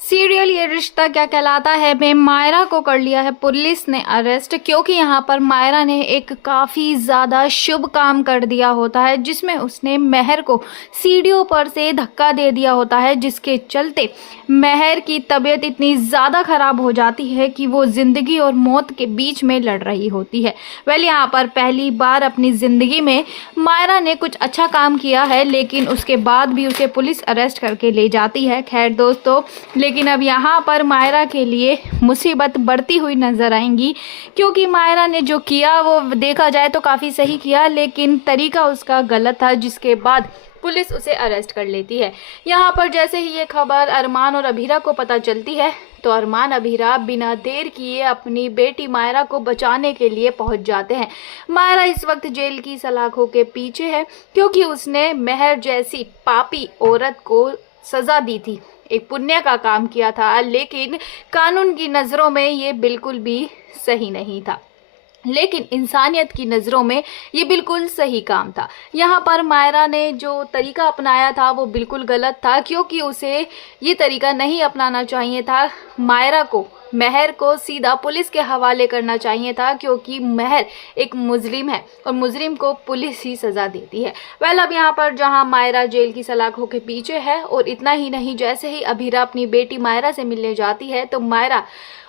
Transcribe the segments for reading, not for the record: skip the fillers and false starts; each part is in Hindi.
सीरियल ये रिश्ता क्या कहलाता है में मायरा को कर लिया है पुलिस ने अरेस्ट, क्योंकि यहाँ पर मायरा ने एक काफ़ी ज़्यादा शुभ काम कर दिया होता है, जिसमें उसने महर को सीढ़ियों पर से धक्का दे दिया होता है, जिसके चलते महर की तबीयत इतनी ज़्यादा ख़राब हो जाती है कि वो ज़िंदगी और मौत के बीच में लड़ रही होती है। वेल, यहाँ पर पहली बार अपनी ज़िंदगी में मायरा ने कुछ अच्छा काम किया है, लेकिन उसके बाद भी उसे पुलिस अरेस्ट करके ले जाती है। खैर दोस्तों, लेकिन अब यहाँ पर मायरा के लिए मुसीबत बढ़ती हुई नजर आएंगी, क्योंकि मायरा ने जो किया वो देखा जाए तो काफ़ी सही किया, लेकिन तरीका उसका गलत था, जिसके बाद पुलिस उसे अरेस्ट कर लेती है। यहाँ पर जैसे ही ये खबर अरमान और अभीरा को पता चलती है तो अरमान अभीरा बिना देर किए अपनी बेटी मायरा को बचाने के लिए पहुंच जाते हैं। मायरा इस वक्त जेल की सलाखों के पीछे है, क्योंकि उसने महर जैसी पापी औरत को सजा दी थी, एक पुण्य का काम किया था, लेकिन कानून की नज़रों में ये बिल्कुल भी सही नहीं था, लेकिन इंसानियत की नज़रों में ये बिल्कुल सही काम था। यहाँ पर मायरा ने जो तरीका अपनाया था वो बिल्कुल गलत था, क्योंकि उसे ये तरीका नहीं अपनाना चाहिए था। मायरा को, महर को सीधा पुलिस के हवाले करना चाहिए था, क्योंकि महर एक मुजरिम है और मुजरिम को पुलिस ही सज़ा देती है। वेल, अब यहाँ पर जहाँ मायरा जेल की सलाखों के पीछे है, और इतना ही नहीं, जैसे ही अभीरा अपनी बेटी मायरा से मिलने जाती है तो मायरा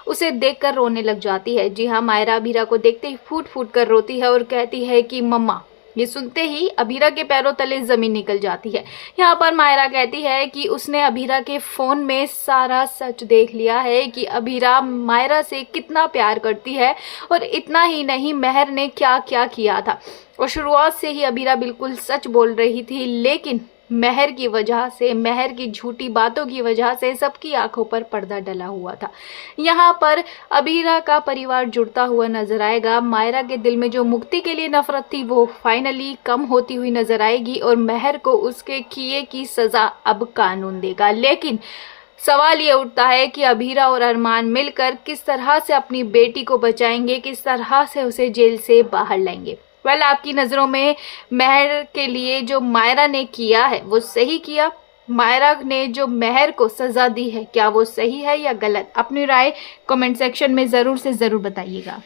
उसे देखकर रोने लग जाती है। जी हाँ, मायरा अभीरा को देखते ही फूट फूट कर रोती है और कहती है कि मम्मा। ये सुनते ही अभीरा के पैरों तले जमीन निकल जाती है। यहाँ पर मायरा कहती है कि उसने अभीरा के फोन में सारा सच देख लिया है कि अभीरा मायरा से कितना प्यार करती है, और इतना ही नहीं, महर ने क्या क्या किया था। और शुरुआत से ही अभीरा बिल्कुल सच बोल रही थी, लेकिन महर की वजह से, महर की झूठी बातों की वजह से सबकी आंखों पर पर्दा डला हुआ था। यहाँ पर अभीरा का परिवार जुड़ता हुआ नजर आएगा। मायरा के दिल में जो मुक्ति के लिए नफरत थी वो फाइनली कम होती हुई नजर आएगी, और महर को उसके किए की सजा अब कानून देगा। लेकिन सवाल ये उठता है कि अभीरा और अरमान मिलकर किस तरह से अपनी बेटी को बचाएंगे, किस तरह से उसे जेल से बाहर लाएंगे। वेल, आपकी नज़रों में महर के लिए जो मायरा ने किया है वो सही किया? मायरा ने जो महर को सज़ा दी है, क्या वो सही है या गलत? अपनी राय कमेंट सेक्शन में ज़रूर से ज़रूर बताइएगा।